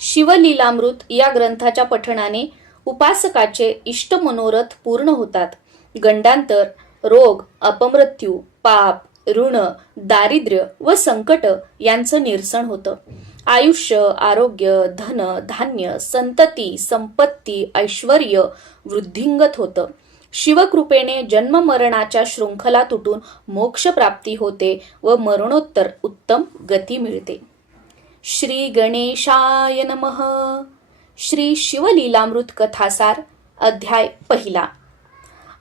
शिवलीलामृत या ग्रंथाच्या पठणाने उपासकाचे इष्ट मनोरथ पूर्ण होतात. गंडांतर, रोग, अपमृत्यू, पाप, ऋण, दारिद्र्य व संकट यांचं निरसन होतं. आयुष्य, आरोग्य, धन, धान्य, संतती, संपत्ती, ऐश्वर वृद्धिंगत होतं. शिवकृपेने जन्म मरणाच्या शृंखला तुटून मोक्ष प्राप्ती होते व मरणोत्तर उत्तम गती मिळते. श्री गणेशाय नमः. श्री शिवलीलामृत कथासार अध्याय पहिला.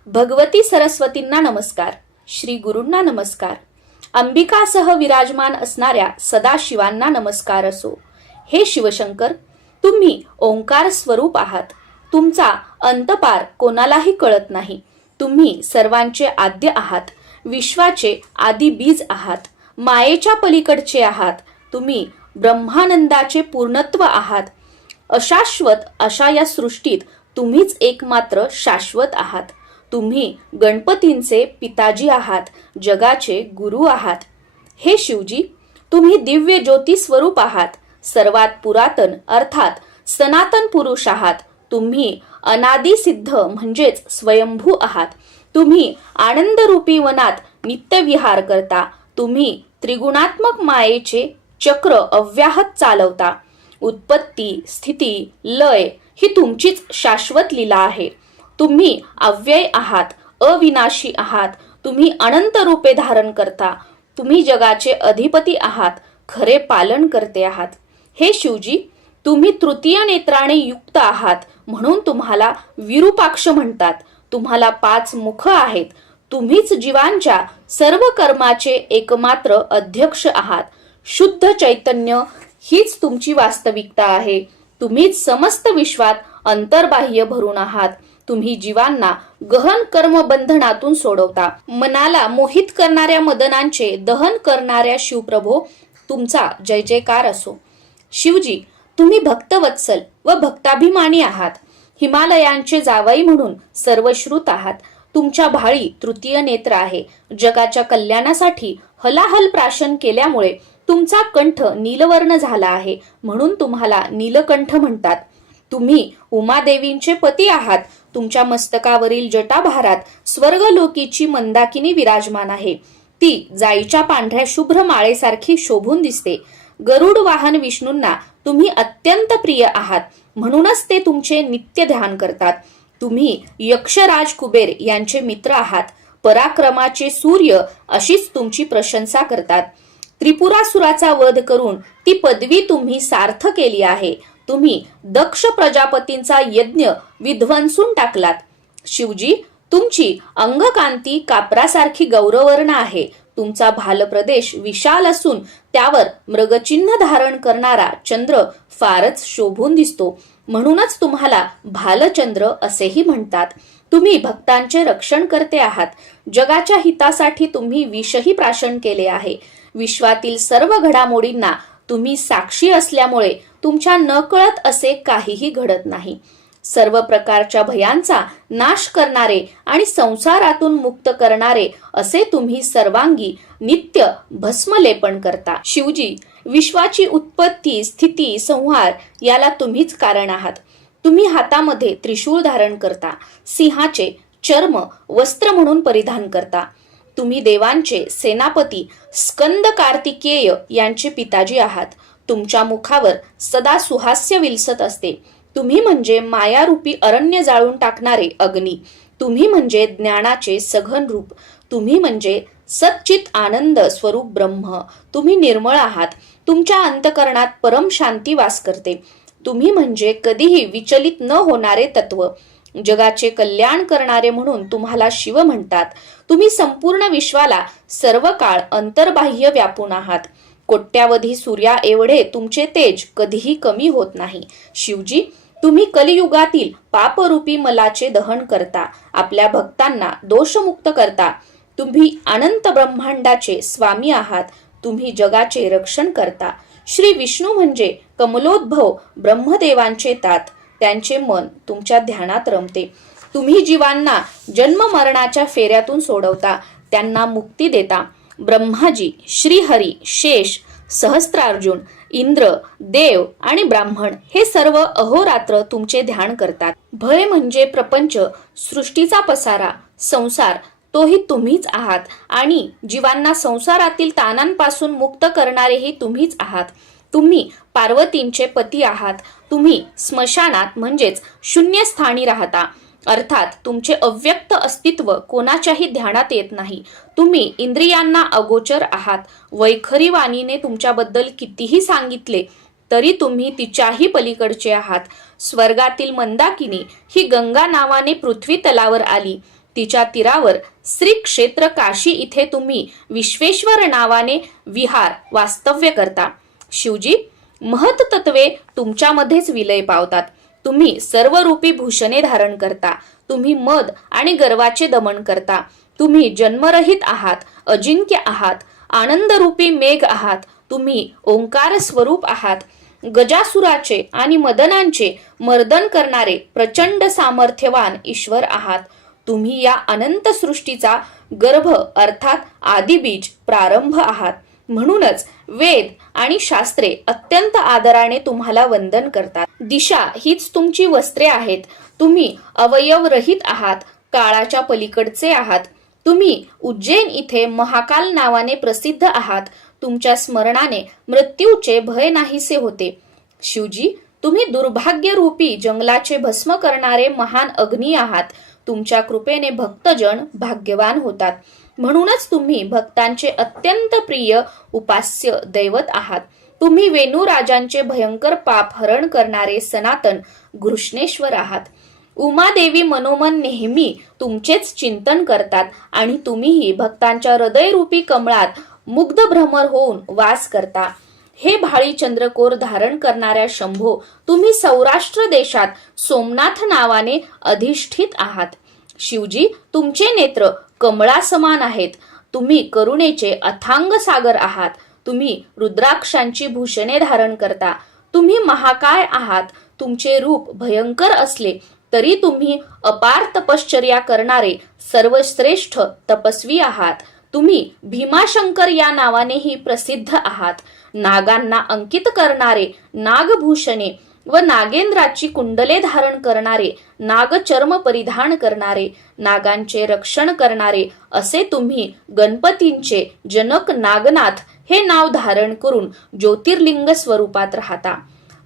भगवती सरस्वतींना नमस्कार. श्री गुरूंना नमस्कार. अंबिकासह विराजमान असणाऱ्या सदाशिवांना नमस्कार असो. हे शिवशंकर, तुम्ही ओंकार स्वरूप आहात. तुमचा अंतपार कोणालाही कळत नाही. तुम्ही सर्वांचे आद्य आहात. विश्वाचे आदी बीज आहात. मायेच्या पलीकडचे आहात. तुम्ही ब्रह्मानंदाचे पूर्णत्व आहात. अशाश्वत अशा या सृष्टीत तुम्हीच एकमात्र शाश्वत आहात. तुम्ही गणपतींचे पिताजी आहात. जगाचे गुरु आहात. हे शिवजी, तुम्ही दिव्य ज्योती स्वरूप आहात. सर्वात पुरातन अर्थात सनातन पुरुष आहात. तुम्ही अनादि सिद्ध म्हणजेच स्वयंभू आहात. तुम्ही आनंदरूपी वनात नित्यविहार करता. तुम्ही त्रिगुणात्मक मायेचे चक्र अव्याहत चालवता. उत्पत्ती, स्थिती, लय ही तुमचीच शाश्वत लीला आहे. तुम्ही अव्यय आहात. अविनाशी आहात. तुम्ही अनंत रूपे धारण करता. तुम्ही जगाचे अधिपती आहात. खरे पालन करते आहात. हे शिवजी, तुम्ही तृतीय नेत्राने युक्त आहात म्हणून तुम्हाला विरूपाक्ष म्हणतात. तुम्हाला 5 मुख आहेत. तुम्हीच जीवांच्या सर्व कर्माचे एकमात्र अध्यक्ष आहात. शुद्ध चैतन्य हीच तुमची वास्तविकता आहे. तुम्हीच समस्त विश्वात अंतर्बाह्य भरून आहात. तुम्ही जीवांना गहन कर्म बंधनातून सोडवता. मनाला मोहित करणाऱ्या मदनांचे दहन करणाऱ्या शिवप्रभो, तुमचा जय जयकार असो. शिवजी, तुम्ही भक्तवत्सल व भक्ताभिमानी आहात. हिमालयांचे जावई म्हणून सर्वश्रुत आहात. तुमच्या भाळी तृतीय नेत्र आहे. जगाच्या कल्याणासाठी हलाहल प्राशन केल्यामुळे तुमचा कंठ नीलवर्ण झाला आहे म्हणून तुम्हाला नीलकंठ म्हणतात. तुम्ही उमादेवींचे पती आहात. तुमच्या मस्तकावरील जटाभारात स्वर्गलोकीची मंदाकिनी विराजमान आहे. ती जाईच्या पांढऱ्या शुभ्र माळेसारखी शोभून दिसते. गरुड वाहन विष्णूंना तुम्ही अत्यंत प्रिय आहात म्हणूनच ते तुमचे नित्य ध्यान करतात. तुम्ही यक्षराज कुबेर यांचे मित्र आहात. पराक्रमाचे सूर्य अशीच तुमची प्रशंसा करतात. त्रिपुरासुराचा वध करून ती पदवी तुम्ही सार्थ केली आहे. तुम्ही दक्ष प्रजापतींचा यज्ञ विध्वंसून टाकलात. शिवजी, तुमची अंगकांती कापरासारखी गौरवर्ण आहे. तुमचा भालप्रदेश विशाल असून त्यावर मृगचिन्ह धारण करणारा चंद्र फारच शोभून दिसतो. म्हणूनच तुम्हाला भालचंद्र असेही म्हणतात. तुम्ही भक्तांचे रक्षण करते आहात. जगाच्या हितासाठी तुम्ही विषही प्राशन केले आहे. विश्वातील सर्व घडामोडींना तुम्ही साक्षी असल्यामुळे तुमच्या नकळत असे काहीही घडत नाही. सर्व प्रकारच्या भयांचा नाश करणारे आणि संसारातून मुक्त करणारे असे तुम्ही सर्वांगी नित्य भस्मलेपन करता. शिवजी, विश्वाची उत्पत्ती, स्थिती, संहार याला तुम्हीच कारण आहात. तुम्ही हातामध्ये त्रिशूळ धारण करता. सिंहाचे चर्म वस्त्र म्हणून परिधान करता. तुम्ही देवांचे सेनापती स्कंद कार्तिकेय यांचे पिताजी आहात. तुमच्या मुखावर सदा सुहास्य विलसत असते. तुम्ही म्हणजे मायारूपी अरण्य जाळून टाकणारे अग्नी. तुम्ही म्हणजे ज्ञानाचे सघन रूप. तुम्ही म्हणजे सच्चित आनंद स्वरूप ब्रह्म. तुम्ही निर्मळ आहात. तुमच्या अंतकरणात परम शांती वास करते. तुम्ही म्हणजे कधीही विचलित न होणारे तत्व. जगाचे कल्याण करणारे म्हणून तुम्हाला शिव म्हणतात. तुम्ही संपूर्ण विश्वाला सर्व काळ अंतर्बाह्य व्यापून आहात. कोट्यावधी सूर्या एवढे तुमचे तेज कधीही कमी होत नाही. शिवजी, तुम्ही कलियुगातील पापरूपी मलाचे दहन करता. आपल्या भक्तांना दोषमुक्त करता. तुम्ही अनंत ब्रह्मांडाचे स्वामी आहात. तुम्ही जगाचे रक्षण करता. श्री विष्णू म्हणजे कमलोद्भव ब्रह्मदेवांचे तात. त्यांचे मन तुमच्या ध्यानात रमते. तुम्ही जीवांना जन्म मरणाच्या फेऱ्यातून सोडवता. त्यांना मुक्ती देता. ब्रह्माजी, श्रीहरी, शेष, सहस्त्रार्जुन इंद्र, देव आणि ब्राह्मण हे सर्व अहोरात्र तुमचे ध्यान करतात. भय म्हणजे प्रपंच, सृष्टीचा पसारा, संसार तोही तुम्हीच आहात आणि जीवांना संसारातील ताणांपासून मुक्त करणारेही तुम्हीच आहात. तुम्ही पार्वतींचे पती आहात. तुम्ही स्मशानात म्हणजेच शून्यस्थानी राहता, अर्थात तुमचे अव्यक्त अस्तित्व कोणाच्याही ध्यानात येत नाही. तुम्ही इंद्रियांना अगोचर आहात. वैखरी वाणीने तुमच्याबद्दल कितीही सांगितले तरी तुम्ही तिच्याही पलीकडचे आहात. स्वर्गातील मंदाकिनी ही गंगा नावाने पृथ्वी तलावर आली. तिच्या तीरावर श्री क्षेत्र काशी इथे तुम्ही विश्वेश्वर नावाने विहार वास्तव्य करता. शिवजी, महत्तत्वे तुमच्यामध्येच विलय पावतात. तुम्ही सर्वरूपी भूषणे धारण करता. तुम्ही मद आणि गर्वाचे दमन करता. तुम्ही जन्मरहित आहात, अजिंक्य आहात, आनंदरूपी मेघ आहात. तुम्ही ओंकार स्वरूप आहात. गजासुराचे आणि मदनांचे मर्दन करणारे प्रचंड सामर्थ्यवान ईश्वर आहात. तुम्ही या अनंत सृष्टीचा गर्भ अर्थात आदिबीज प्रारंभ आहात. म्हणूनच वेद आणि शास्त्रे अत्यंत आदराने तुम्हाला वंदन करतात. दिशा हीच तुमची वस्त्रे आहेत. तुम्ही अवयवरहित आहात, काळाच्या पलीकडचे आहात. तुम्ही उज्जैन इथे महाकाल नावाने प्रसिद्ध आहात. तुमच्या स्मरणाने मृत्यूचे भय नाहीसे होते. शिवजी, तुम्ही दुर्भाग्यरूपी जंगलाचे भस्म करणारे महान अग्नी आहात. तुमच्या कृपेने भक्तजन भाग्यवान होतात. म्हणूनच तुम्ही भक्तांचे अत्यंत प्रिय उपास्य दैवत आहात. तुम्ही वेणुराजांचे भयंकर पाप हरण करणारे सनातन घृष्णेश्वर आहात. उमादेवी मनोमन नेहमी तुमचेच चिंतन करतात आणि तुम्हीही भक्तांच्या हृदयरूपी कमळात मुग्ध भ्रमर होऊन वास करता. हे भाळी चंद्रकोर धारण करणाऱ्या शंभो, तुम्ही सौराष्ट्र देशात सोमनाथ नावाने अधिष्ठित आहात. शिवजी, तुमचे नेत्र कमळासमान आहेत. तुम्ही करुणेचे अथांग सागर आहात. तुम्ही रुद्राक्षांची भूषणे धारण करता. तुम्ही महाकाय आहात. तुमचे रूप भयंकर असले तरी तुम्ही अपार तपश्चर्या करणारे सर्वश्रेष्ठ तपस्वी आहात. तुम्ही भीमाशंकर या नावानेही प्रसिद्ध आहात. नागांना अंकित करणारे, नागभूषणे व नागेंद्राची कुंडले धारण करणारे, नागचर्म परिधान करणारे, नागांचे रक्षण करणारे असे तुम्ही गणपतींचे जनक नागनाथ हे नाव धारण करून ज्योतिर्लिंग स्वरूपात राहता.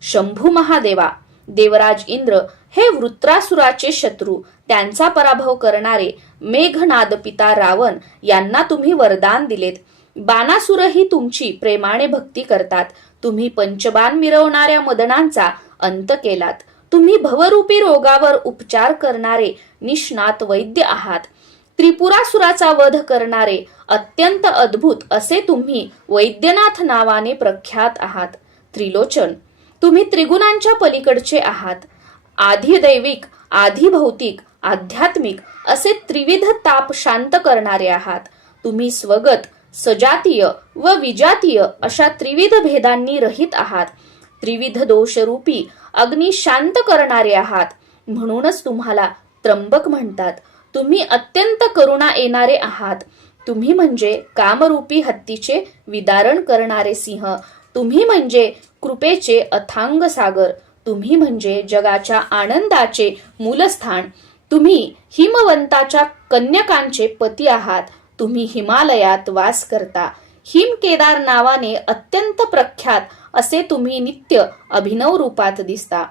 शंभू महादेवा, देवराज इंद्र हे वृत्रासुराचे शत्रू, त्यांचा पराभव करणारे मेघनाद पिता रावण यांना तुम्ही वरदान दिलेत. बाणासुरही तुमची प्रेमाने भक्ती करतात. तुम्ही पंचबाण मिरवणाऱ्या मदनांचा अंत केलात. तुम्ही भवरूपी रोगावर उपचार करणारे निष्णात वैद्य आहात. त्रिपुरासुराचा वध करणारे अत्यंत अद्भुत असे तुम्ही वैद्यनाथ नावाने प्रख्यात आहात. त्रिलोचन, तुम्ही त्रिगुणांच्या पलीकडचे आहात. आधिदैविक, आधिभौतिक, आध्यात्मिक असे त्रिविध ताप शांत करणारे आहात. तुम्ही स्वगत, सजातीय व विजातीय अशा त्रिविध भेदांनी रहित आहात. त्रिविध दोषरूपी अग्नी शांत करणारे आहात. म्हणूनच तुम्हाला त्र्यंबक म्हणतात. तुम्ही अत्यंत करुणा येणारे आहात. तुम्ही म्हणजे कामरूपी हत्तीचे विदारण करणारे सिंह. तुम्ही म्हणजे कृपेचे अथांग सागर. तुम्ही म्हणजे जगाच्या आनंदाचे मूलस्थान. तुम्ही हिमवंताच्या कन्यकांचे पती आहात. तुम्ही हिमालयात वास करता. हिमकेदार नावाने अत्यंत प्रख्यात असे तुम्ही नित्य अभिनव रूपात दिसता.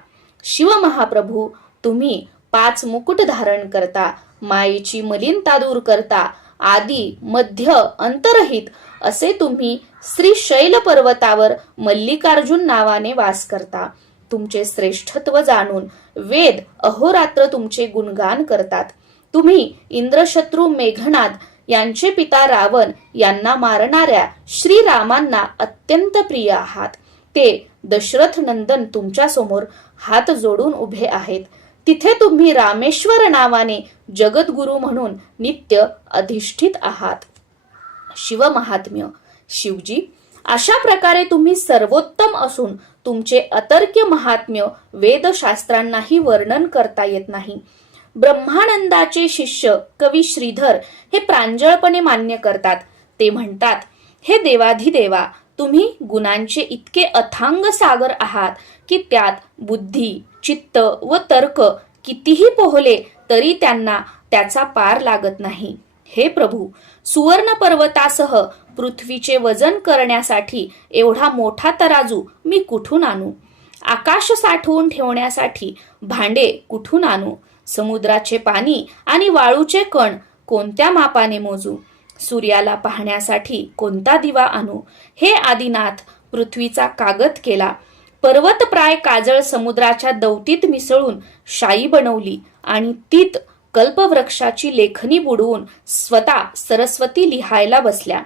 शिवमहाप्रभू, तुम्ही 5 मुकुट धारण करता. मायेची मलिनता दूर करता. आदी मध्य अंतरहित असे तुम्ही श्री शैल पर्वतावर मल्लिकार्जुन नावाने वास करता. तुमचे श्रेष्ठत्व जाणून वेद अहोरात्र तुमचे गुणगान करतात. तुम्ही इंद्रशत्रू मेघनाद यांचे पिता रावण यांना मारणाऱ्या श्रीरामांना अत्यंत प्रिय आहात. ते दशरथ नंदन तुमच्या समोर हात जोडून उभे आहेत. तिथे तुम्ही रामेश्वर नावाने जगद्गुरु म्हणून नित्य अधिष्ठित आहात. शिवमहात्म्य, शिवजी, अशा प्रकारे तुम्ही सर्वोत्तम असून तुमचे अतर्क्य महात्म्य वेदशास्त्रांनाही वर्णन करता येत नाही. ब्रह्मानंदाचे शिष्य कवी श्रीधर हे प्रांजळपणे मान्य करतात. ते म्हणतात, हे देवाधिदेवा, तुम्ही गुणांचे इतके अथांग सागर आहात की त्यात बुद्धी, चित्त व तर्क कितीही पोहले तरी त्यांना त्याचा पार लागत नाही. हे प्रभू, सुवर्ण पर्वतासह पृथ्वीचे वजन करण्यासाठी एवढा मोठा तराजू मी कुठून आणू? आकाश साठवून ठेवण्यासाठी भांडे कुठून आणू? समुद्राचे पाणी आणि वाळूचे कण कोणत्या मापाने मोजू? सूर्याला पाहण्यासाठी कोणता दिवा आणू? हे आदिनाथ, पृथ्वीचा कागद केला, पर्वतप्राय काजळ समुद्राच्या दौतीत मिसळून शाई बनवली आणि तीत कल्पवृक्षाची लेखणी बुडवून स्वतः सरस्वती लिहायला बसल्या,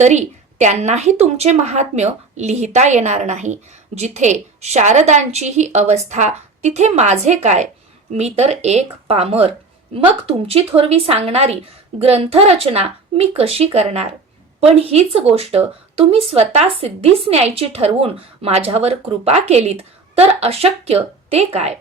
तरी त्यांनाही तुमचे महात्म्य लिहिता येणार नाही. जिथे शारदांची ही अवस्था तिथे माझे काय? मी तर एक पामर. मग तुमची थोरवी सांगणारी ग्रंथरचना मी कशी करणार? पण हीच गोष्ट तुम्ही स्वतः सिद्धीस न्यायची ठरवून माझ्यावर कृपा केलीत तर अशक्य ते काय?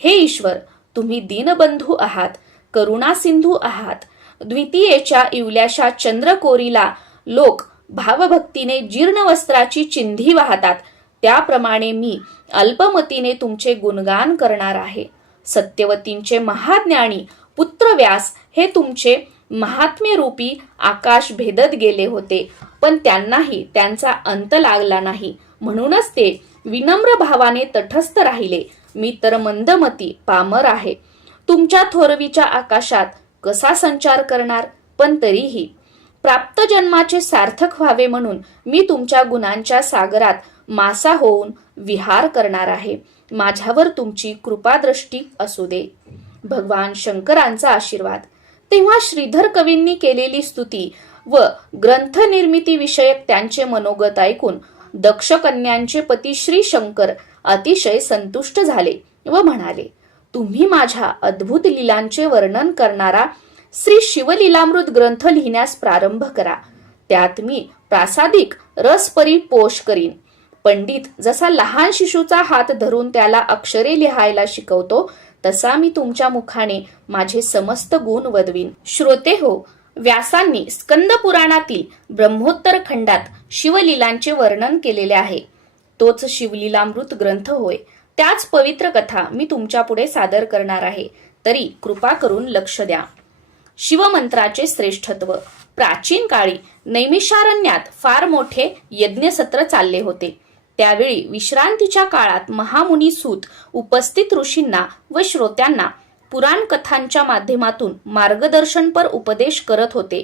हे ईश्वर, तुम्ही दीनबंधू आहात, करुणा सिंधू आहात. द्वितीयेच्या इवल्याशा चंद्रकोरीला लोक भावभक्तीने जीर्ण वस्त्राची चिंधी वाहतात, त्याप्रमाणे मी अल्पमतीने तुमचे गुणगान करणार आहे. सत्यवतींचे महाज्ञानी पुत्र व्यास हे तुमचे महात्म्य रूपी आकाश भेदत गेले होते, पण त्यांनाही त्यांचा अंत लागला नाही. म्हणूनच ते विनम्र भावाने तटस्थ राहिले. मी तर मंदमती पामर आहे, तुमच्या थोरवीच्या आकाशात कसा संचार करणार? पण तरीही प्राप्त जन्माचे सार्थक व्हावे म्हणून मी तुमच्या गुणांच्या सागरात मासा होऊन विहार करणार आहे. माझ्यावर तुमची कृपादृष्टी असू दे. भगवान शंकरांचा आशीर्वाद. तेव्हा श्रीधर कवींनी केलेली स्तुती व ग्रंथ निर्मिती विषयक त्यांचे मनोगत ऐकून दक्ष कन्यांचे पती श्री शंकर अतिशय संतुष्ट झाले व म्हणाले, तुम्ही माझ्या अद्भुत लीलांचे वर्णन करणारा श्री शिवलीलामृत ग्रंथ लिहिण्यास प्रारंभ करा. त्यात मी प्रासादिक रसपरी पोष करीन. पंडित जसा लहान शिशूचा हात धरून त्याला अक्षरे लिहायला शिकवतो, तसा मी तुमच्या मुखाने माझे समस्त गुण वदवीन. श्रोते हो, व्यासांनी स्कंद पुराणातील ब्रह्मोत्तर खंडात शिवलीलांचे वर्णन केलेले आहे. तोच शिवलीलामृत ग्रंथ होय. त्याच पवित्र कथा मी तुमच्या पुढे सादर करणार आहे, तरी कृपा करून लक्ष द्या. शिवमंत्राचे श्रेष्ठत्व. प्राचीन काळी नैमिषारण्यात फार मोठे यज्ञसत्र चालले होते. त्यावेळी विश्रांतीच्या काळात महामुनी सूत उपस्थित ऋषींना व श्रोत्यांना पुराण कथांच्या माध्यमातून मार्गदर्शनपर उपदेश करत होते.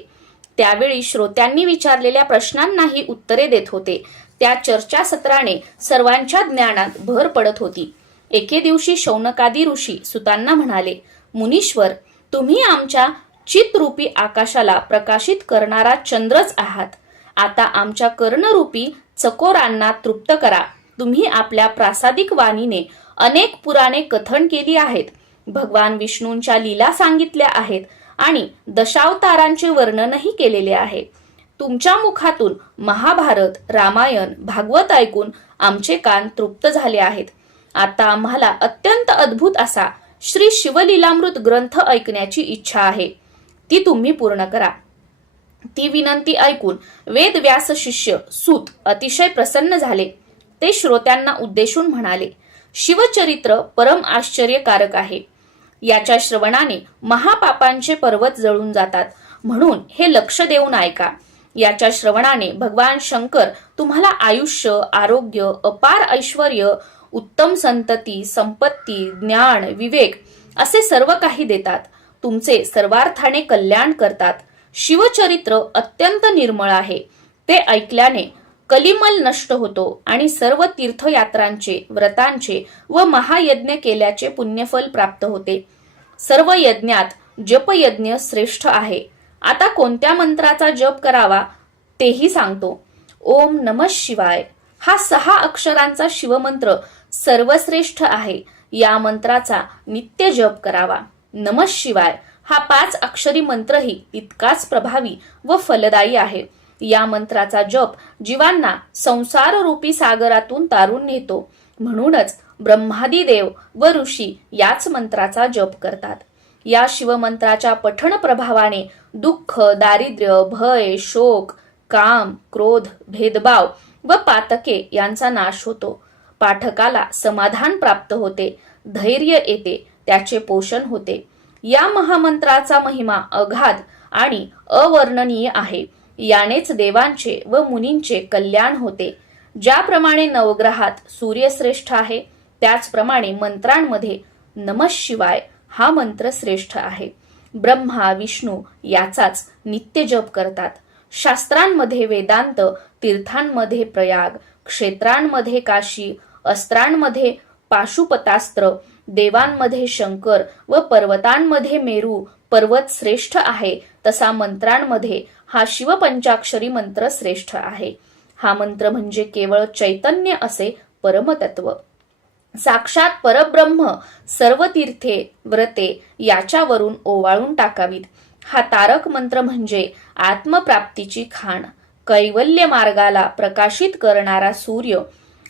त्यावेळी श्रोत्यांनी विचारलेल्या प्रश्नांनाही उत्तरे देत होते. त्या चर्चासत्राने सर्वांच्या ज्ञानात भर पडत होती. एके दिवशी शौनकादी ऋषी सुतांना म्हणाले, मुनीश्वर, तुम्ही आमच्या चित्रूपी आकाशाला प्रकाशित करणारा चंद्रच आहात. आता आमच्या कर्णरूपी चकोरांना तृप्त करा. तुम्ही आपल्या प्रासादिक वाणीने अनेक पुराणे कथन केली आहेत, भगवान विष्णूंच्या लीला सांगितल्या आहेत आणि दशावतारांचे वर्णनही केलेले आहे. तुमच्या मुखातून महाभारत, रामायण, भागवत ऐकून आमचे कान तृप्त झाले आहेत. आता आम्हाला अत्यंत अद्भुत असा श्री शिवलीलामृत ग्रंथ ऐकण्याची इच्छा आहे. ती तुम्ही पूर्ण करा. ती विनंती ऐकून वेदव्यास शिष्य सूत अतिशय प्रसन्न झाले. ते श्रोत्यांना उद्देशून म्हणाले, शिवचरित्र परम आश्चर्यकारक आहे. याच्या श्रवणाने महापापांचे पर्वत जळून जातात. म्हणून हे लक्ष देऊन ऐका. याच्या श्रवणाने भगवान शंकर तुम्हाला आयुष्य, आरोग्य, अपार ऐश्वर्य, उत्तम संतती, संपत्ती, ज्ञान, विवेक असे सर्व काही देतात. तुमचे सर्वार्थाने कल्याण करतात. शिवचरित्र अत्यंत निर्मळ आहे. ते ऐकल्याने कलिमल नष्ट होतो आणि सर्व तीर्थयात्रांचे, व्रतांचे व महायज्ञ केल्याचे पुण्यफल प्राप्त होते. सर्व यज्ञात जपयज्ञ श्रेष्ठ आहे. आता कोणत्या मंत्राचा जप करावा तेही सांगतो. ओम नमः शिवाय हा 6 अक्षरांचा शिवमंत्र सर्वश्रेष्ठ आहे. या मंत्राचा नित्य जप करावा. नमः शिवाय हा 5 अक्षरी मंत्रही तितकाच प्रभावी व फलदायी आहे. या मंत्राचा जप जीवांना संसार रूपी सागरातून तारून नेतो. म्हणूनच ब्रह्मादी देव व ऋषी याच मंत्राचा जप करतात. या शिवमंत्राच्या पठण प्रभावाने दुःख, दारिद्र्य, भय, शोक, काम, क्रोध, भेदभाव व पातके यांचा नाश होतो. पाठकाला समाधान प्राप्त होते, धैर्य येते, त्याचे पोषण होते. या महामंत्राचा महिमा अगाध आणि अवर्णनीय आहे. यानेच देवांचे व मुनींचे कल्याण होते. ज्याप्रमाणे नवग्रहात सूर्य श्रेष्ठ आहे, त्याचप्रमाणे मंत्रांमध्ये नमः शिवाय हा मंत्र श्रेष्ठ आहे. ब्रह्मा विष्णू याचाच नित्य जप करतात. शास्त्रांमध्ये वेदांत, तीर्थांमध्ये प्रयाग, क्षेत्रांमध्ये काशी, अस्त्रांमध्ये पाशुपतास्त्र, देवांमध्ये शंकर व पर्वतांमध्ये मेरू पर्वत श्रेष्ठ आहे, तसा मंत्रांमध्ये हा शिवपंचाक्षरी मंत्र श्रेष्ठ आहे. हा मंत्र म्हणजे केवळ चैतन्य असे परमतत्व. साक्षात परब्रह्म सर्व तीर्थे व्रते याच्यावरून ओवाळून टाकावीत. हा तारक मंत्र म्हणजे आत्मप्राप्तीची खाण, कैवल्य मार्गाला प्रकाशित करणारा सूर्य,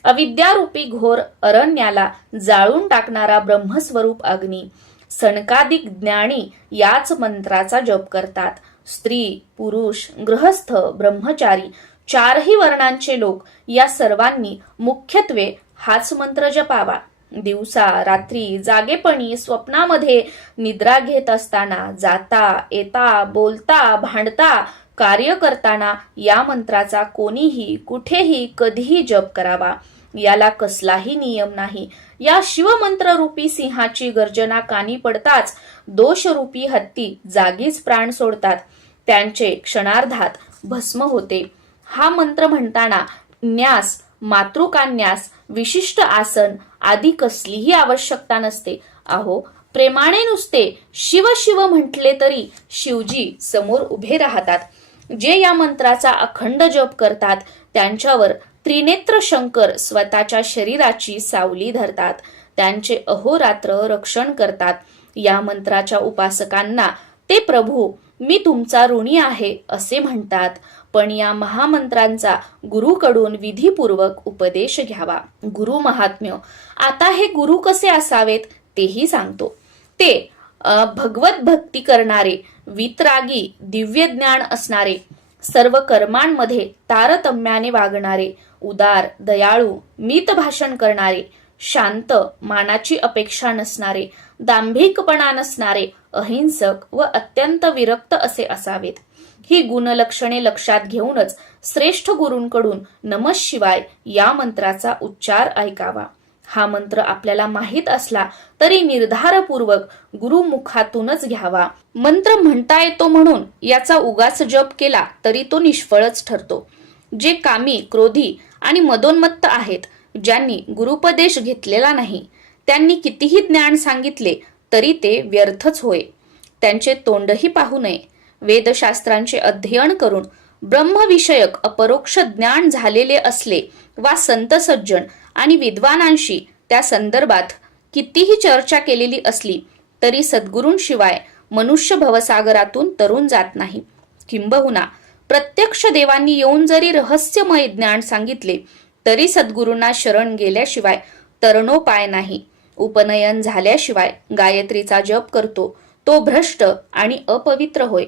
अविद्यारूपी घोर अरण्याला जाळून टाकणारा ब्रह्मस्वरूप अग्नी. सनकादिक ज्ञानी याच मंत्राचा जप करतात. स्त्री, पुरुष, गृहस्थ, ब्रह्मचारी चारही वर्णांचे लोक या सर्वांनी मुख्यत्वे हाच मंत्र जपावा. दिवसा रात्री, जागेपणी, स्वप्नामध्ये, निद्रा घेत असताना, जाता येता, बोलता, भांडता, कार्य करताना या मंत्राचा कोणीही कुठेही कधीही जप करावा. याला कसलाही नियम नाही. या शिवमंत्र रूपी सिंहाची गर्जना कानी पडताच दोषरूपी हत्ती जागीच प्राण सोडतात. त्यांचे क्षणार्धात भस्म होते. हा मंत्र म्हणताना न्यास, मातृकान्यास, विशिष्ट आसन आदी कसलीही आवश्यकता नसते. अहो, प्रेमाने नुसते शिव शिव म्हटले तरी शिवजी समोर उभे राहतात. जे या मंत्राचा अखंड जप करतात त्यांच्यावर त्रिनेत्र शंकर स्वतःच्या शरीराची सावली धरतात. त्यांचे अहोरात्र रक्षण करतात. या मंत्राच्या उपासकांना ते प्रभू मी तुमचा ऋणी आहे असे म्हणतात. पण या महामंत्रांचा गुरुकडून विधीपूर्वक उपदेश घ्यावा. गुरु महात्म्य. आता हे गुरु कसे असावेत तेही सांगतो. ते भगवत भक्ती करणारे, वितरागी, दिव्य ज्ञान असणारे, सर्व कर्मांमध्ये तारतम्याने वागणारे, उदार, दयाळू, मित भाषण करणारे, शांत, मानाची अपेक्षा नसणारे, दांभिकपणा नसणारे, अहिंसक व अत्यंत विरक्त असे असावेत. ही गुणलक्षणे लक्षात घेऊनच श्रेष्ठ गुरूंकडून नमः शिवाय या मंत्राचा उच्चार ऐकावा. हा मंत्र आपल्याला माहीत असला तरी निर्धारपूर्वक गुरुमुखातूनच घ्यावा. मंत्र म्हणता येतो म्हणून याचा उगाच जप केला तरी तो निष्फळच ठरतो. जे कामी, क्रोधी आणि मदोन्मत्त आहेत, ज्यांनी गुरुपदेश घेतलेला नाही, त्यांनी कितीही ज्ञान सांगितले तरी ते व्यर्थच होय. त्यांचे तोंडही पाहू नये. वेदशास्त्रांचे अध्ययन करून ब्रह्मविषयक अपरोक्ष ज्ञान झालेले असले वा संत सज्जन आणि विद्वानांशी त्या संदर्भात कितीही चर्चा केलेली असली तरी सद्गुरूंशिवाय मनुष्य भवसागरातून तरुण जात नाही. किंबहुना प्रत्यक्ष देवांनी येऊन जरी रहस्यमय ज्ञान सांगितले तरी सद्गुरूंना शरण गेल्याशिवाय तरणोपाय नाही. उपनयन झाल्याशिवाय गायत्रीचा जप करतो तो भ्रष्ट आणि अपवित्र होय.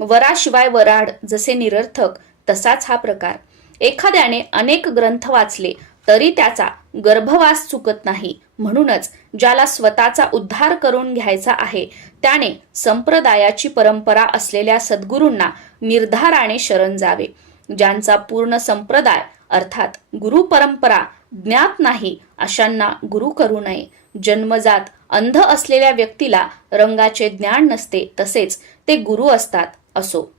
वराशिवाय वराड जसे निरर्थक तसाच हा प्रकार. एखाद्याने अनेक ग्रंथ वाचले तरी त्याचा गर्भवास चुकत नाही. म्हणूनच ज्याला स्वतःचा उद्धार करून घ्यायचा आहे त्याने संप्रदायाची परंपरा असलेल्या सद्गुरूंना निर्धाराने शरण जावे. ज्यांचा पूर्ण संप्रदाय अर्थात गुरु परंपरा ज्ञात नाही अशांना गुरु करू नये. जन्मजात अंध असलेल्या व्यक्तीला रंगाचे ज्ञान नसते तसेच ते गुरु असतात असो.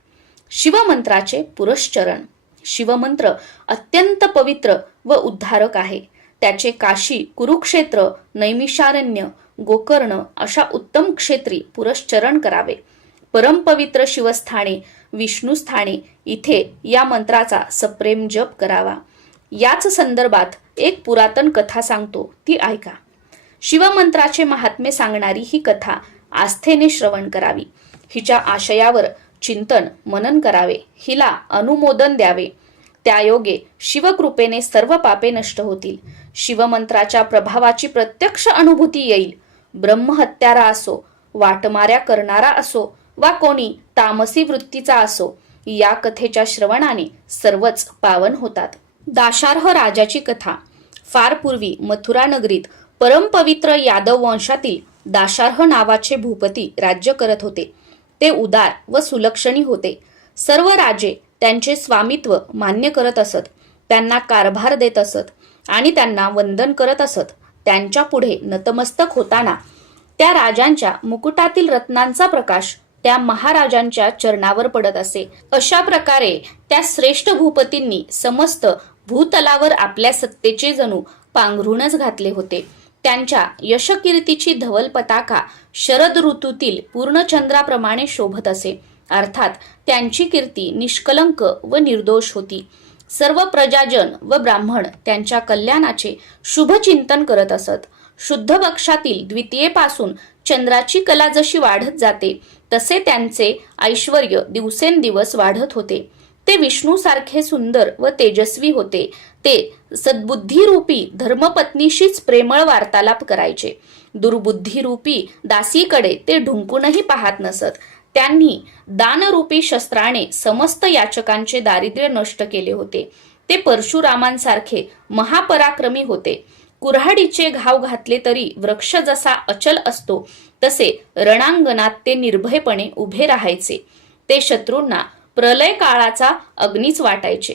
शिवमंत्राचे पुरश्चरण. शिवमंत्र अत्यंत पवित्र व उद्धारक आहे. त्याचे काशी, कुरुक्षेत्र, नैमिषारण्य, गोकर्ण अशा उत्तम क्षेत्री पुरश्चरण करावे. परमपवित्र शिवस्थाने, विष्णुस्थाने इथे या मंत्राचा सप्रेम जप करावा. याच संदर्भात एक पुरातन कथा सांगतो, ती ऐका. शिवमंत्राचे महात्म्य सांगणारी ही कथा आस्थेने श्रवण करावी. हिच्या आशयावर चिंतन मनन करावे. हिला अनुमोदन द्यावे. त्यायोगे शिवकृपेने सर्व पापे नष्ट होतील. शिवमंत्राच्या प्रभावाची प्रत्यक्ष अनुभूती येईल. ब्रह्महत्यारा असो, वाटमाऱ्या करणारा असो वा कोणी तामसी वृत्तीचा असो, या कथेच्या श्रवणाने सर्वच पावन होतात. दाशार्ह राजाची कथा. फार पूर्वी मथुरा नगरीत परमपवित्र यादव वंशातील दाशार्ह नावाचे भूपती राज्य करत होते. ते उदार व सुलक्षणी होते. सर्व राजे त्यांचे स्वामित्व मान्य करत असत, त्यांना कारभार देत असत आणि त्यांना वंदन करत असत. त्यांच्या पुढे नतमस्तक होताना त्या राजांच्या मुकुटातील रत्नांचा प्रकाश त्या महाराजांच्या चरणावर पडत असे. अशा प्रकारे त्या श्रेष्ठ भूपतींनी समस्त भूतलावर आपल्या सत्तेचे जणू पांघरूणच घातले होते. त्यांच्या यशकीर्तीची धवल पताका शरद ऋतूतील पूर्णचंद्राप्रमाणे शोभत असे. अर्थात त्यांची कीर्ती निष्कलंक व निर्दोष होती. सर्व प्रजाजन व ब्राह्मण त्यांच्या कल्याणाचे शुभ चिंतन करत असत. शुद्ध पक्षातील द्वितीयेपासून चंद्राची कला जशी वाढत जाते तसे त्यांचे ऐश्वर्य दिवसेंदिवस वाढत होते. ते विष्णूसारखे सुंदर व तेजस्वी होते. ते सद्बुद्धीरूपी धर्मपत्नीशीच प्रेमळ वार्तालाप करायचे. दुर्बुद्धीरूपी दासीकडे ते ढुंकूनही पाहत नसत. त्यांनी दानरूपी शस्त्राने समस्त याचकांचे दारिद्र्य नष्ट केले होते. ते परशुरामांसारखे महापराक्रमी होते. कुऱ्हाडीचे घाव घातले तरी वृक्ष जसा अचल असतो तसे रणांगणात ते निर्भयपणे उभे राहायचे. ते शत्रूंना प्रलय काळाचा अग्नीच वाटायचे.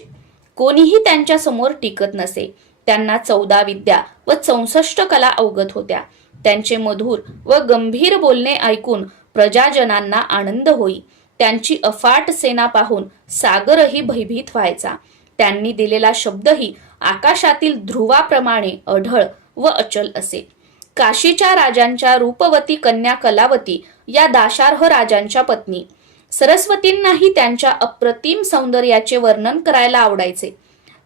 कोणीही त्यांच्या समोर टिकत नसे. त्यांना 14 विद्या व 64 कला अवगत होत्या. त्यांचे मधुर व गंभीर बोलणे ऐकून प्रजाजनांना आनंद होई. त्यांची अफाट सेना पाहून सागरही भयभीत व्हायचा. त्यांनी दिलेला शब्दही आकाशातील ध्रुवाप्रमाणे अढळ व अचल असे. काशीच्या राजांच्या रूपवती कन्या कलावती या दाशार्ह राजांच्या पत्नी. सरस्वतींनाही त्यांच्या अप्रतिम सौंदर्याचे वर्णन करायला आवडायचे.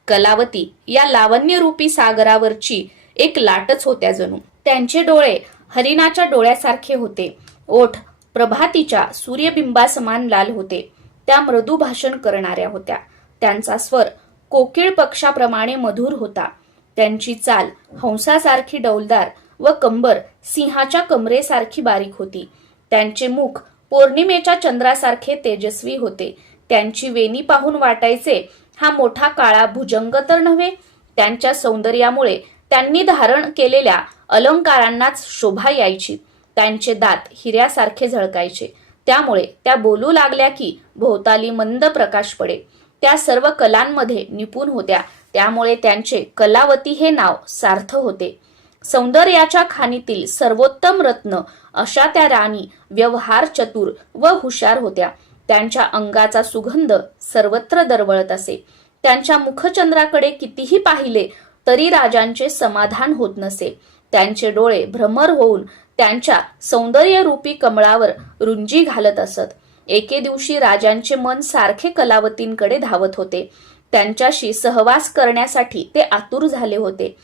कलावती या लावण्यरूपी सागरावरची एक लाटच होत्या जणू. त्यांचे डोळे हरिणाच्या डोळ्यासारखे होते. ओठ प्रभातीच्या सूर्यबिंबासमान लाल होते. त्या मृदू भाषण करणाऱ्या होत्या. त्यांचा स्वर कोकिळ पक्षाप्रमाणे मधुर होता. त्यांची चाल हंसासारखी डौलदार व कंबर सिंहाच्या कमरेसारखी बारीक होती. त्यांचे मुख पौर्णिमेच्या चंद्रासारखे तेजस्वी होते. त्यांची वेणी पाहून वाटायचे हा मोठा काळा भुजंग तर नव्हे. त्यांच्या सौंदर्यामुळे त्यांनी धारण केलेल्या अलंकारांनाच शोभा यायची. त्यांचे दात हिऱ्यासारखे झळकायचे. त्यामुळे त्या बोलू लागल्या की भोवताली मंद प्रकाश पडे. त्या सर्व कलांमध्ये निपुण होत्या. त्यामुळे त्यांचे कलावती हे नाव सार्थ होते. सौंदर्याच्या खाणीतील सर्वोत्तम रत्न अशा त्या राणी व्यवहार चतुर व हुशार होत्या. त्यांच्या अंगाचा सुगंध सर्वत्र दरवळत असे. त्यांच्या मुखचंद्राकडे कितीही पाहिले तरी राजांचे समाधान होत नसे. त्यांचे डोळे भ्रमर होऊन त्यांच्या सौंदर्यरूपी कमळावर रुंजी घालत असत. एके दिवशी राजांचे मन सारखे कलावतींकडे धावत होते. त्यांच्याशी सहवास करण्यासाठी ते आतुर झाले होते.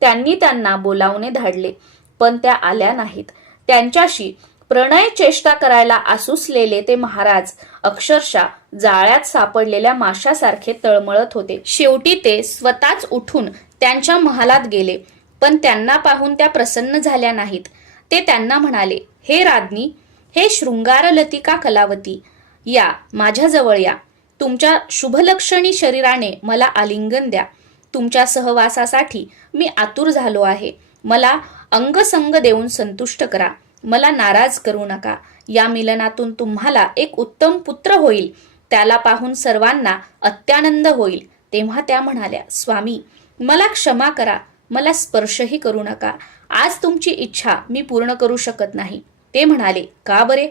त्यांनी त्यांना बोलावणे धाडले, पण त्या आल्या नाहीत. त्यांच्याशी प्रणय चेष्टा करायला आसुसलेले ते महाराज अक्षरशः जाळ्यात सापडलेल्या माशासारखे तळमळत होते. शेवटी ते स्वतःच उठून त्यांच्या महालात गेले, पण त्यांना पाहून त्या प्रसन्न झाल्या नाहीत. ते त्यांना म्हणाले, हे राज्ञी, हे शृंगारलतिका कलावती, या माझ्याजवळ या. तुमच्या शुभलक्षणी शरीराने मला आलिंगन द्या. तुमच्या सहवासासाठी मी आतुर झालो आहे. मला अंगसंग देऊन संतुष्ट करा. मला नाराज करू नका. या मिलनातून तुम्हाला एक उत्तम पुत्र होईल. त्याला पाहून सर्वांना अत्यानंद होईल. तेव्हा त्या म्हणाल्या, स्वामी, मला क्षमा करा. मला स्पर्शही करू नका. आज तुमची इच्छा मी पूर्ण करू शकत नाही. ते म्हणाले, का बरे?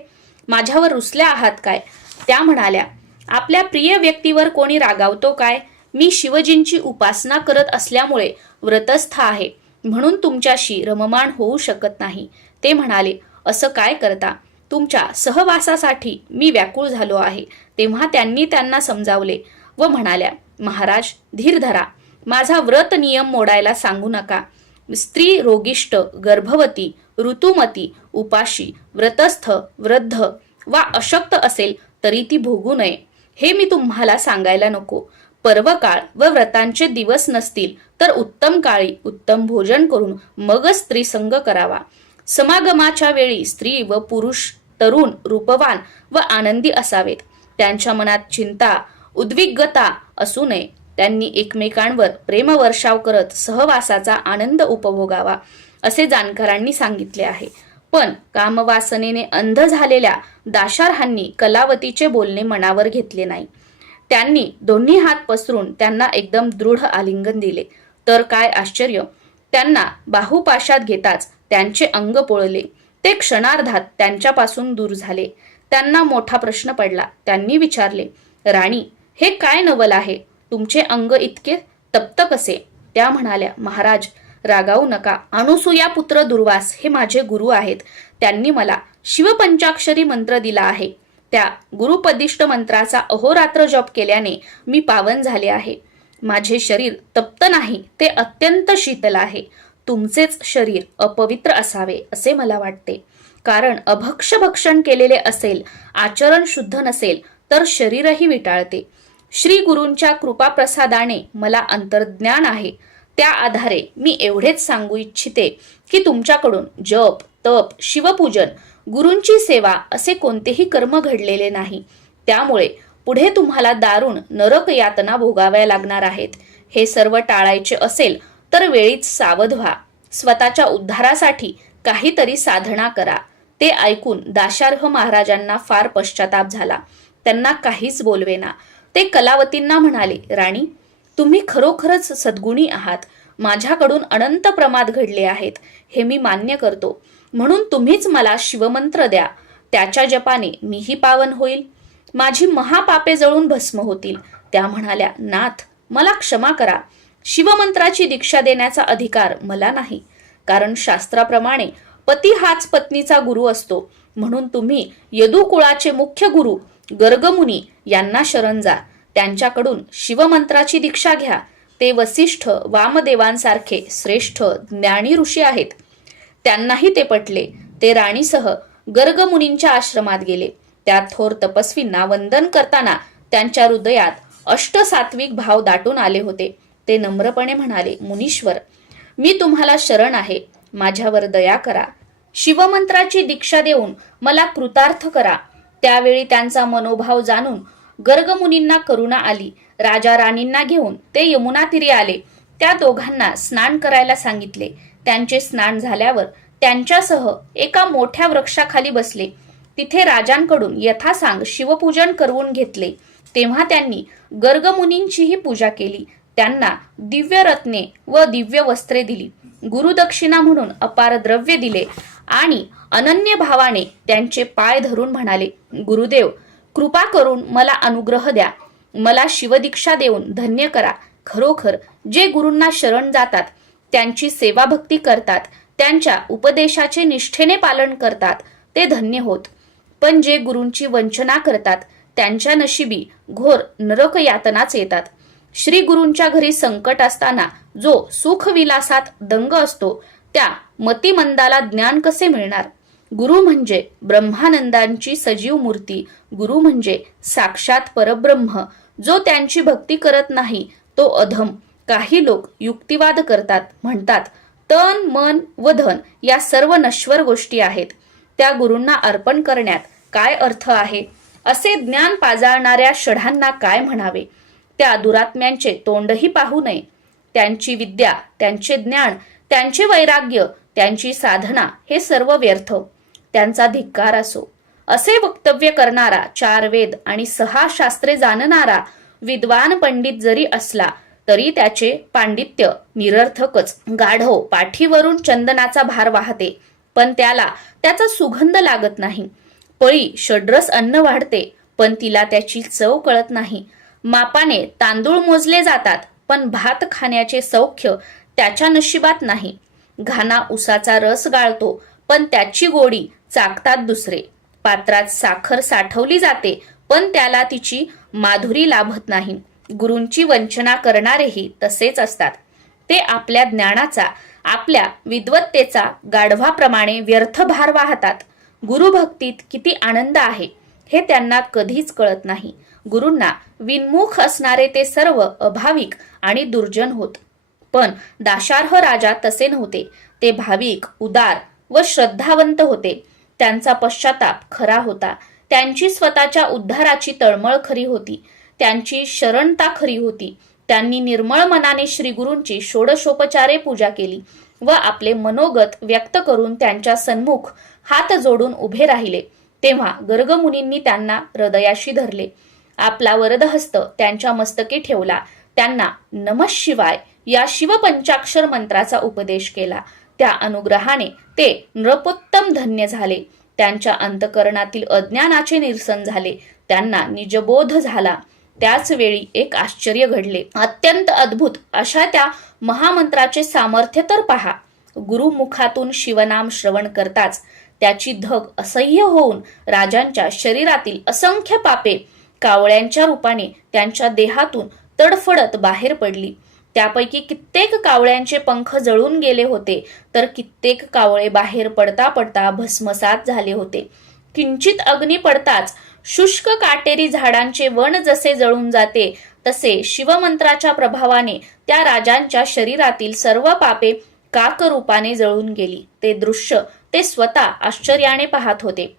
माझ्यावर रुसल्या आहात काय? त्या म्हणाल्या, आपल्या प्रिय व्यक्तीवर कोणी रागावतो काय? मी शिवजींची उपासना करत असल्यामुळे व्रतस्थ आहे, म्हणून तुमच्याशी रममाण होऊ शकत नाही. ते म्हणाले, असं काय करता? तुमच्या सहवासासाठी मी व्याकुळ झालो आहे. तेव्हा त्यांनी त्यांना समजावले व म्हणाल्या, महाराज, धीर धरा. माझा व्रत नियम मोडायला सांगू नका. स्त्री रोगिष्ट, गर्भवती, ऋतुमती, उपाशी, व्रतस्थ, वृद्ध वा अशक्त असेल तरी ती भोगू नये, हे मी तुम्हाला सांगायला नको. पर्वकाळ व व्रतांचे दिवस नसतील तर उत्तम काळी उत्तम भोजन करून मगच स्त्रीसंग करावा. समागमाच्या वेळी स्त्री व पुरुष तरुण, रूपवान व आनंदी असावेत. त्यांच्या मनात चिंता, उद्विग्नता असू नये. त्यांनी एकमेकांवर प्रेमवर्षाव करत सहवासाचा आनंद उपभोगावा असे जाणकारांनी सांगितले आहे. पण कामवासनेने अंध झालेल्या दाशार्हांनी कलावतीचे बोलणे मनावर घेतले नाही. त्यांनी दोन्ही हात पसरून त्यांना एकदम दृढ आलिंगन दिले. तर काय आश्चर्य, त्यांना बाहुपाशात घेताच त्यांचे अंग पोळले. ते क्षणार्धात त्यांच्यापासून दूर झाले. त्यांना मोठा प्रश्न पडला. त्यांनी विचारले, राणी, हे काय नवल आहे? तुमचे अंग इतके तप्त कसे? त्या म्हणाल्या, महाराज, रागावू नका. अनुसूया पुत्र दुर्वास हे माझे गुरु आहेत. त्यांनी मला शिवपंचाक्षरी मंत्र दिला आहे. त्या गुरुपदिष्ट मंत्राचा अहोरात्र जप केल्याने मी पावन झाले आहे. माझे शरीर तप्त नाही, ते अत्यंत शीतल आहे. तुमचेच शरीर अपवित्र असावे असे मला वाटते. कारण अभक्ष भक्षण केलेले असेल, आचरण शुद्ध नसेल तर शरीरही विटाळते. श्री गुरूंच्या कृपाप्रसादाने मला अंतर्ज्ञान आहे. त्या आधारे मी एवढेच सांगू इच्छिते की तुमच्याकडून जप, तप, शिवपूजन, गुरूंची सेवा असे कोणतेही कर्म घडलेले नाही. त्यामुळे पुढे तुम्हाला दारुण नरक यातना भोगाव्या लागणार आहेत. हे सर्व टाळायचे असेल तर वेळीच सावध व्हा. स्वतःच्या उद्धारासाठी काहीतरी साधना करा. ते ऐकून दाशार्ह महाराजांना फार पश्चाताप झाला. त्यांना काहीच बोलवेना. ते कलावतींना म्हणाले, राणी, तुम्ही खरोखरच सद्गुणी आहात. माझ्याकडून अनंत प्रमाद घडले आहेत, हे मी मान्य करतो. म्हणून तुम्हीच मला शिवमंत्र द्या. त्याच्या जपाने मीही पावन होईल. माझी महापापे जळून भस्म होतील. त्या म्हणाल्या, नाथ, मला क्षमा करा. शिवमंत्राची दीक्षा देण्याचा अधिकार मला नाही. कारण शास्त्राप्रमाणे पती हाच पत्नीचा गुरु असतो. म्हणून तुम्ही यदुकुळाचे मुख्य गुरु गर्गमुनी यांना शरण जा. त्यांच्याकडून शिवमंत्राची दीक्षा घ्या. ते वसिष्ठ, वामदेवांसारखे श्रेष्ठ ज्ञानी ऋषी आहेत. त्यांनाही ते पटले. ते राणीसह गर्गमुनींच्या आश्रमात गेले. त्या थोर तपस्वींना वंदन करताना त्यांच्या हृदयात अष्टसात्विक भाव दाटून आले होते. ते नम्रपणे म्हणाले, मुनीश्वर, मी तुम्हाला शरण आहे. माझ्यावर दया करा. शिवमंत्राची दीक्षा देऊन मला कृतार्थ करा. त्यावेळी त्यांचा मनोभाव जाणून गर्गमुनींना करुणा आली. राजा राणींना घेऊन ते यमुना तीरी आले. त्या दोघांना स्नान करायला सांगितले. त्यांचे स्नान झाल्यावर त्यांच्यासह एका मोठ्या वृक्षाखाली बसले. तिथे राजांकडून यथासांग शिवपूजन करवून घेतले. तेव्हा त्यांनी गर्गमुनींचीही पूजा केली. त्यांना दिव्य रत्ने व दिव्य वस्त्रे दिली. गुरुदक्षिणा म्हणून अपार द्रव्य दिले आणि अनन्य भावाने त्यांचे पाय धरून म्हणाले, गुरुदेव, कृपा करून मला अनुग्रह द्या. मला शिवदीक्षा देऊन धन्य करा. खरोखर जे गुरूंना शरण जातात, त्यांची सेवा भक्ती करतात, त्यांच्या उपदेशाचे निष्ठेने पालन करतात, ते धन्य होत. पण जे गुरूंची वंचना करतात, त्यांच्या नशिबी घोर नरक यातनाच येतात. श्री गुरूंच्या घरी संकट असताना जो सुखविलासात दंग असतो, त्या मतिमंदाला ज्ञान कसे मिळणार? गुरु म्हणजे ब्रह्मानंदांची सजीव मूर्ती. गुरु म्हणजे साक्षात परब्रह्म. जो त्यांची भक्ती करत नाही तो अधम. काही लोक युक्तिवाद करतात, म्हणतात तन, मन व धन या सर्व नश्वर गोष्टी आहेत. त्या गुरूंना अर्पण करण्यात काय अर्थ आहे? असे ज्ञान पाजाळणाऱ्या षडांना काय म्हणावे? त्या दुरात्म्यांचे तोंडही पाहू नये. त्यांची विद्या, त्यांचे ज्ञान, त्यांचे वैराग्य, त्यांची साधना हे सर्व व्यर्थ. त्यांचा धिक्कार असो. असे वक्तव्य करणारा, 4 वेद आणि 6 शास्त्रे जाणणारा विद्वान पंडित जरी असला तरी त्याचे पांडित्य निरर्थकच. गाढव पाठीवरून चंदनाचा भार वाहते, पण त्याला त्याचा सुगंध लागत नाही. पळी षड्रस अन्न वाढते, पण तिला त्याची चव कळत नाही. मापाने तांदूळ मोजले जातात, पण भात खाण्याचे सौख्य त्याच्या नशिबात नाही. घाना उसाचा रस गाळतो, पण त्याची गोडी चाकतात दुसरे. पात्रात साखर साठवली जाते, पण त्याला तिची माधुरी लाभत नाही. गुरूंची वंचना करणारेही तसेच असतात. ते आपल्या ज्ञानाचा, आपल्या विद्वत्तेचा गाढवाप्रमाणे व्यर्थ भार वाहतात. गुरुभक्तीत किती आनंद आहे हे त्यांना कधीच कळत नाही. गुरूंना विन्मुख असणारे ते सर्व अभाविक आणि दुर्जन होत. पण दाशार्ह राजा तसे नव्हते. ते भाविक, उदार व श्रद्धावंत होते. त्यांचा पश्चाताप खरा होता. त्यांची स्वतःच्या उद्धाराची तळमळ खरी होती. त्यांची शरणता खरी होती. त्यांनी निर्मळ मनाने श्रीगुरूंची षोडशोपचारे पूजा केली व आपले मनोगत व्यक्त करून त्यांच्या सन्मुख हात जोडून उभे राहिले. तेव्हा गर्गमुनींनी त्यांना हृदयाशी धरले, आपला वरदहस्त त्यांच्या मस्तकी ठेवला, त्यांना नमः शिवाय या शिवपंचाक्षर मंत्राचा उपदेश केला. त्या अनुग्रहाने ते नृपोत्तम धन्य झाले. त्यांच्या अंतकरणातील अज्ञानाचे निरसन झाले. त्यांना निजबोध झाला. त्याच वेळी एक आश्चर्य घडले. अत्यंत अद्भुत अशा त्या महामंत्राचे सामर्थ्य तर पहा. गुरुमुखातून शिवनाम श्रवण करताच त्याची धग असह्य होऊन राजांच्या शरीरातील असंख्य पापे कावळ्यांच्या रूपाने त्यांच्या देहातून तडफडत बाहेर पडली. त्यापैकी कित्येक कावळ्यांचे पंख जळून गेले होते, तर कित्येक कावळे बाहेर पडता पडता भस्मसात झाले होते. किंचित अग्नी पडताच शुष्क काटेरी झाडांचे वन जसे जळून जाते, तसे शिवमंत्राच्या प्रभावाने त्या राजांच्या शरीरातील सर्व पापे काकरूपाने जळून गेली. ते दृश्य ते स्वतः आश्चर्याने पाहत होते.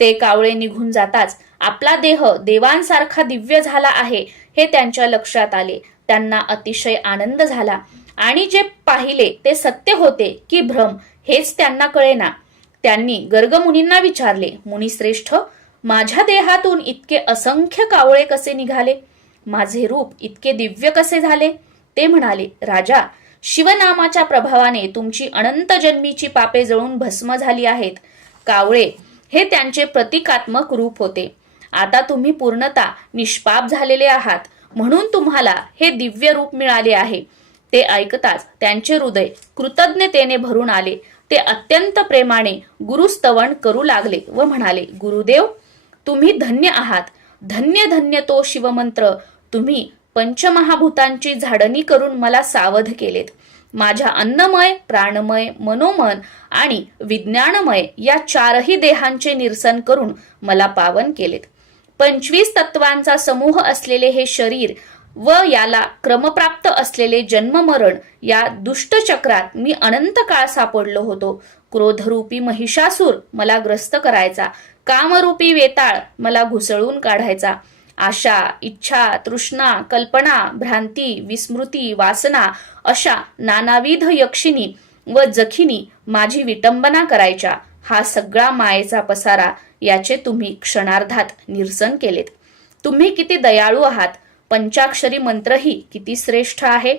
ते कावळे निघून जाताच आपला देह देवांसारखा दिव्य झाला आहे हे त्यांच्या लक्षात आले. त्यांना अतिशय आनंद झाला आणि जे पाहिले ते सत्य होते की भ्रम हेच त्यांना कळेना. त्यांनी गर्गमुनींना विचारले, मुनिश्रेष्ठ, माझ्या देहातून इतके असंख्य कावळे कसे निघाले? माझे रूप इतके दिव्य कसे झाले? ते म्हणाले, राजा, शिवनामाच्या प्रभावाने तुमची अनंत जन्मीची पापे जळून भस्म झाली आहेत. कावळे हे त्यांचे प्रतिकात्मक रूप होते. आता तुम्ही पूर्णतः निष्पाप झालेले आहात, म्हणून तुम्हाला हे दिव्य रूप मिळाले आहे. ते ऐकताच त्यांचे हृदय कृतज्ञतेने भरून आले. ते अत्यंत प्रेमाने गुरुस्तवन करू लागले व म्हणाले, गुरुदेव, तुम्ही धन्य आहात. धन्य धन्य तो शिवमंत्र. तुम्ही पंचमहाभूतांची झाडणी करून मला सावध केलेत. माझ्या अन्नमय, प्राणमय, मनोमन आणि विज्ञानमय या चारही देहांचे निरसन करून मला पावन केलेत. 25 तत्वांचा समूह असलेले हे शरीर व याला क्रमप्राप्त असलेले जन्ममरण या दुष्टचक्रात मी अनंत काळ सापडलो होतो. क्रोधरूपी महिषासूर मला ग्रस्त करायचा. कामरूपी वेताळ मला घुसळून काढायचा. आशा, इच्छा, तृष्णा, कल्पना, भ्रांती, विस्मृती, वासना अशा नानाविध यक्षिणी व जखिनी माझी विटंबना करायच्या. हा सगळा मायेचा पसारा याचे तुम्ही क्षणार्धात निरसन केलेत. तुम्ही किती दयाळू आहात. पंचाक्षरी मंत्रही किती श्रेष्ठ आहे.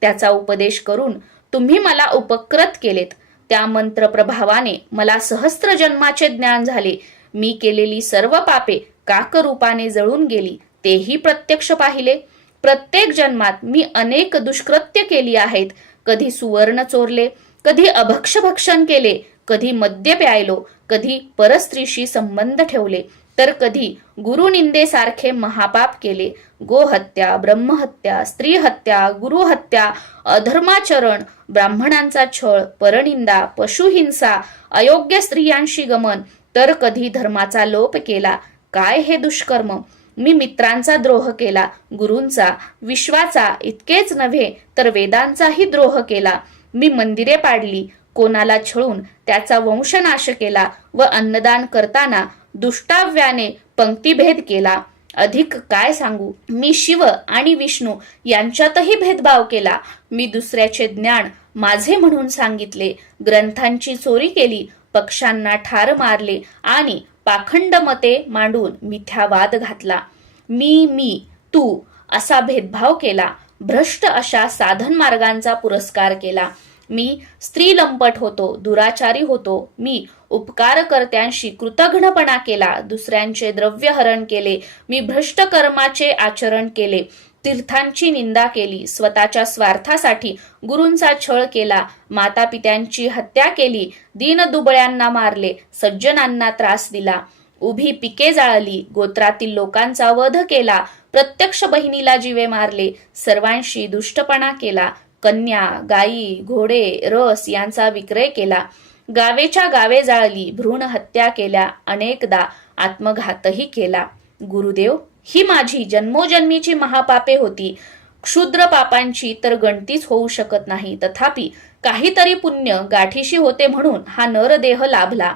त्याचा उपदेश करून तुम्ही मला उपकृत केलेत. त्या मंत्र प्रभावाने मला सहस्त्र जन्माचे ज्ञान झाले. मी केलेली सर्व पापे काकरूपाने जळून गेली, तेही प्रत्यक्ष पाहिले. प्रत्येक जन्मात मी अनेक दुष्कृत्य केली आहेत. कधी सुवर्ण चोरले, कधी अभक्षभक्षण केले, कधी मद्य प्यायलो, कधी परस्त्रीशी संबंध ठेवले, तर कधी गुरुनिंदेसारखे महापाप केले. गोहत्या, ब्रह्महत्या, स्त्रीहत्या, गुरुहत्या, अधर्माचरण, ब्राह्मणांचा छळ, परनिंदा, पशुहिंसा, अयोग्य स्त्रियांशी गमन, तर कधी धर्माचा लोप केला. काय हे दुष्कर्म! मी मित्रांचा द्रोह केला, गुरूंचा, विश्वाचा इतकेच नव्हे तर वेदांचाही द्रोह केला. मी मंदिरे पाडली, कोणाला छळून त्याचा वंशनाश केला व अन्नदान करताना दुष्टाव्याने पंक्तिभेद केला. अधिक काय सांगू, मी शिव आणि विष्णू यांच्यातही भेदभाव केला. मी दुसऱ्याचे ज्ञान माझे म्हणून सांगितले, ग्रंथांची चोरी केली, पक्षांना ठार मारले आणि पाखंड मते मांडून मिथ्यावाद घातला. मी तू असा भेदभाव केला. भ्रष्ट अशा साधन मार्गांचा पुरस्कार केला. मी स्त्रीलंपट होतो, दुराचारी होतो. मी उपकारकर्त्यांशी कृतघ्नपणा केला, दुसऱ्यांचे द्रव्यहरण केले. मी भ्रष्ट कर्माचे आचरण केले, तीर्थांची निंदा केली, स्वतःच्या स्वार्थासाठी गुरूंचा छळ केला, मातापित्यांची हत्या केली, दीनदुबळ्यांना मारले, सज्जनांना त्रास दिला, उभी पिके जाळली, गोत्रातील लोकांचा वध केला, प्रत्यक्ष बहिणीला जीवे मारले, सर्वांशी दुष्टपणा केला, कन्या, गायी, घोडे, रस यांचा विक्रय केला, गावेच्या गावे जाळली, भ्रूण हत्या केल्या, अनेकदा आत्मघातही केला. गुरुदेव, ही माझी जन्मोजन्मीची महापापे होती. क्षुद्र पापांची तर गणतीच होऊ शकत नाही. तथापि काहीतरी पुण्य गाठीशी होते म्हणून हा नरदेह लाभला.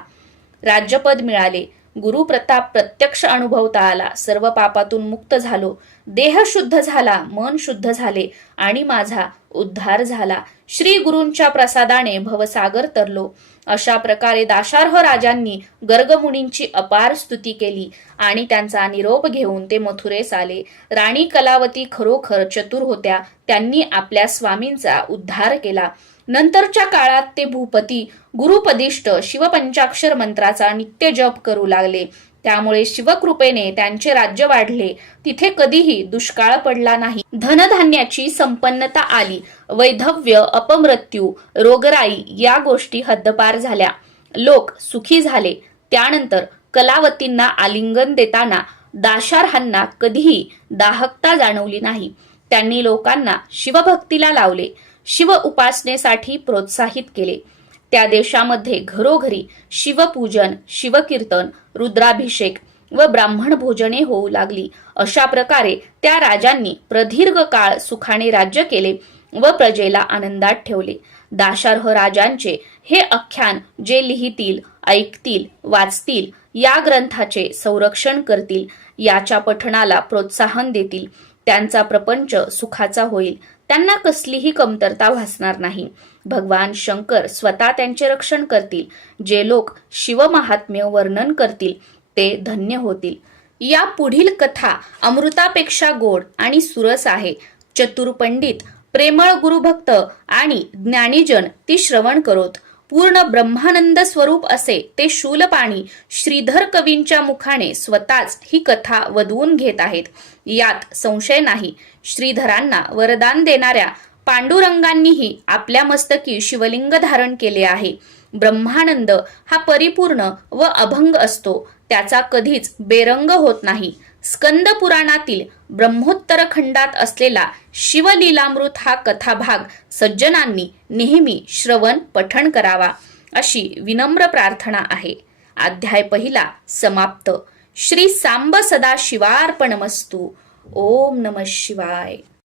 राज्यपद मिळाले, गुरुप्रताप प्रत्यक्ष अनुभवता आला. सर्व पापातून मुक्त झालो. देह शुद्ध झाला, मन शुद्ध झाले आणि माझा उद्धार झाला. श्री गुरूंच्या प्रसादाने भवसागर तरलो. अशा प्रकारे दाशार्ह राजांनी गर्गमुनींची अपार स्तुती केली आणि त्यांचा निरोप घेऊन ते मथुरेस आले. राणी कलावती खरोखर चतुर होत्या. त्यांनी आपल्या स्वामींचा उद्धार केला. नंतरच्या काळात ते भूपती गुरुपदिष्ट शिवपंचाक्षर मंत्राचा नित्य जप करू लागले. त्यामुळे शिवकृपेने त्यांचे राज्य वाढले. तिथे कधीही दुष्काळ पडला नाही. धनधान्याची संपन्नता आली. वैधव्य, अपमृत्यू, रोगराई या गोष्टी हद्दपार झाल्या. लोक सुखी झाले. त्यानंतर कलावतींना आलिंगन देताना दाशार्हांना कधीही दाहकता जाणवली नाही. त्यांनी लोकांना शिवभक्तीला लावले. शिव उपासनेसाठी प्रोत्साहित केले. त्या देशामध्ये घरोघरी शिवपूजन, शिवकीर्तन, रुद्राभिषेक व ब्राह्मण भोजने होऊ लागली. अशा प्रकारे त्या राजांनी प्रदीर्घ काळ सुखाने राज्य केले व प्रजेला आनंदात ठेवले. दाशार्ह राजांचे हे आख्यान जे लिहितील, ऐकतील, वाचतील, या ग्रंथाचे संरक्षण करतील, याच्या पठणाला प्रोत्साहन देतील, त्यांचा प्रपंच सुखाचा होईल. त्यांना कसलीही कमतरता भासणार नाही. भगवान शंकर स्वतः त्यांचे रक्षण करतील. जे लोक शिवमहात्म्य वर्णन करतील ते धन्य होतील. या पुढील कथा अमृतापेक्षा गोड आणि सुरस आहे. चतुर पंडित, प्रेमळ गुरुभक्त आणि ज्ञानीजन ती श्रवण करोत. पूर्ण ब्रह्मानंद स्वरूप असे ते शूलपाणी श्रीधर कवींच्या मुखाने स्वतःच ही कथा वदवून घेत आहेत. यात संशय नाही. श्रीधरांना वरदान देणाऱ्या पांडुरंगांनीही आपल्या मस्तकी शिवलिंग धारण केले आहे. ब्रह्मानंद हा परिपूर्ण व अभंग असतो. त्याचा कधीच बेरंग होत नाही. स्कंद पुराणातील ब्रह्मोत्तर खंडात असलेला शिवलीलामृत हा कथाभाग सज्जनांनी नेहमी श्रवण पठण करावा अशी विनम्र प्रार्थना आहे. अध्याय पहिला समाप्त. श्री सांब सदा शिवार्पणमस्तु. ओम नमः शिवाय.